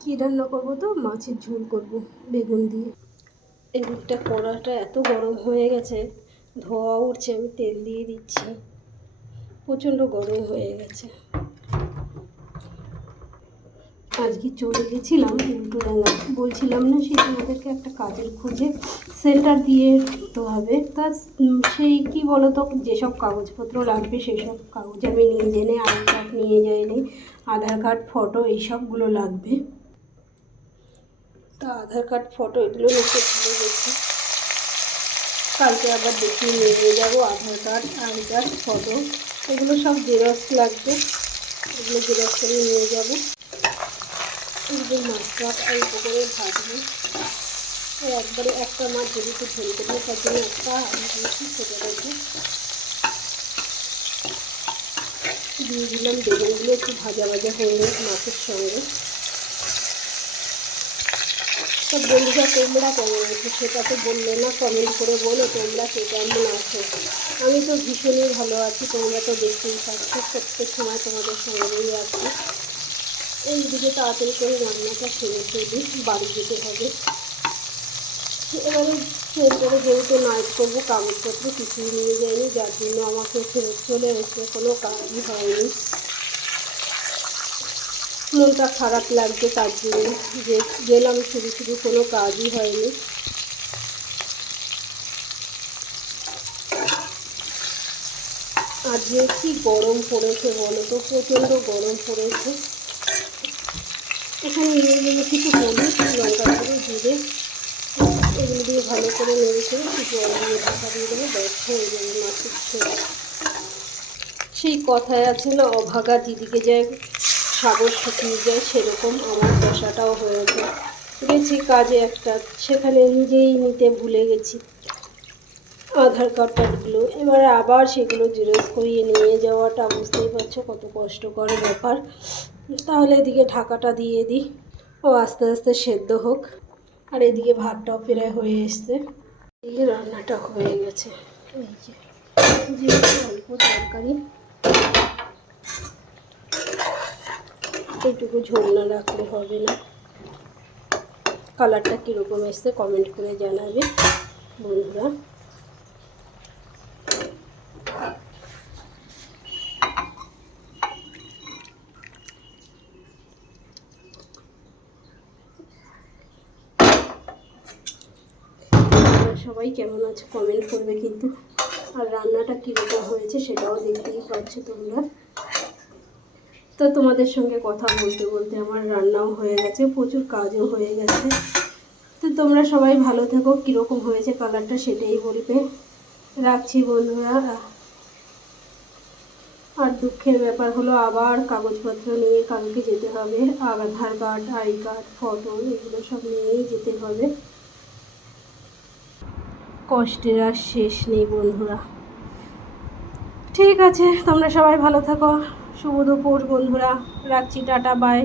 কী রান্না করবো, তো মাছের ঝোল করব বেগুন দিয়ে। এদিকটা কড়াটা এত গরম হয়ে গেছে, ধোয়া উঠছে, আমি তেল দিয়ে দিচ্ছি। প্রচণ্ড গরম হয়ে গেছে। আজকে চলে গেছিলাম উল্টোডাঙা, বলছিলাম না সেই তোমাদেরকে একটা কাজের খোঁজে সেন্টার দিয়ে ঢুকতে হবে। তা সেই কী বলো তো, যেসব কাগজপত্র লাগবে সেই সব কাগজ আমি নিয়ে জেনে, আধার কার্ড নিয়ে যাইনি, আধার কার্ড, ফটো এইসবগুলো লাগবে। তা আধার কার্ড, ফটো এগুলো নিতে ভুলে গেছি। কালকে আবার দেখিয়ে নিয়ে যাবো আধার কার্ড, আই কার্ড, ফটো, এগুলো সব জেরক্স লাগবে, এগুলো জেরক্স করে নিয়ে যাবো। এগুলো মাছটা অল্প করে ভাজবো। একবারে একটা মাছ যেহেতু ঝোল করবো, তার জন্য একটা আলু দিয়েছি ছোটো রেখে, দিয়ে দিলাম বেগুনগুলো একটু ভাজা ভাজা হয়ে মাছের সঙ্গে। তো বন্ধুরা, তোমরা কেমন আছো সেটা তো বললে না, কমেন্ট করে বলো তোমরা কে কেমন আছো। আমি তো ভীষণই ভালো আছি, তোমরা তো দেখতেই পাচ্ছ, প্রত্যেক সময় তোমাদের সঙ্গেই আছি। এইদিকে তাড়াতাড়ি করে রান্নাটা সেরে ফেলি, বাড়ি যেতে হবে। এবারে সেন্টারে যেহেতু নাইট করবো, কাগজপত্র কিছুই নিয়ে যায়নি, যার জন্য আমাকে ফেরত চলে এসে কোনো কাজই হয়নি। মনটা খারাপ লাগছে তার জন্য, যে গেলাম শুধু শুধু কোনো কাজই হয়নি। আর যে কী গরম পড়েছে বলো তো, প্রচণ্ড গরম পড়েছে। এখানে নিয়ে কিছু হলুদ, লঙ্কা গুঁড়ো, জিরে, এগুলো দিয়ে ভালো করে নেড়ে করে একটু জল দিয়ে ঢাকা দিয়ে দেবো, ব্যাস হয়ে যাবে মাছের ঝোল। সেই কথায় আছে না, অভাগা দিদিকে যায় সাগর শুকিয়ে যায়, সেরকম আমার দশাটাও হয়েছে। গেছি কাজে একটা, সেখানে নিজেই নিতে ভুলে গেছি আধার কার্ডগুলো। এবারে আবার সেগুলো জেরক্স করিয়ে নিয়ে যাওয়াটা বুঝতেই পারছো কত কষ্টকর ব্যাপার। তাহলে এদিকে ঢাকাটা দিয়ে দিই, ও আস্তে আস্তে সেদ্ধ হোক। আর এদিকে ভাতটাও প্রায় হয়ে এসছে, এই রান্নাটা হয়ে গেছে। এই যে অল্প তরকারি, এইটুকু ঝোল না রাখলে হবে না। কালারটা কীরকম এসছে কমেন্ট করে জানাবে বন্ধুরা। সবাই কেমন আছে কমেন্ট করবে কিন্তু, আর রান্নাটা কীরকম হয়েছে সেটাও দেখতেই পাচ্ছ তোমরা। তো তোমাদের সঙ্গে কথা বলতে বলতে আমার রান্নাও হয়ে গেছে, প্রচুর কাজও হয়ে গেছে। তো তোমরা সবাই ভালো থেকো, কীরকম হয়েছে কালারটা সেটাই বলবে। রাখছি বন্ধুরা। আর দুঃখের ব্যাপার হলো আবার কাগজপত্র নিয়ে কালকে যেতে হবে, আধার কার্ড, আই কার্ড, ফটো, এগুলো সব নিয়েই যেতে হবে। কষ্টের আর শেষ নেই বন্ধুরা। ঠিক আছে, তোমরা সবাই ভালো থাকো, শুভ দুপুর বন্ধুরা, রাখছি, টাটা, বাই।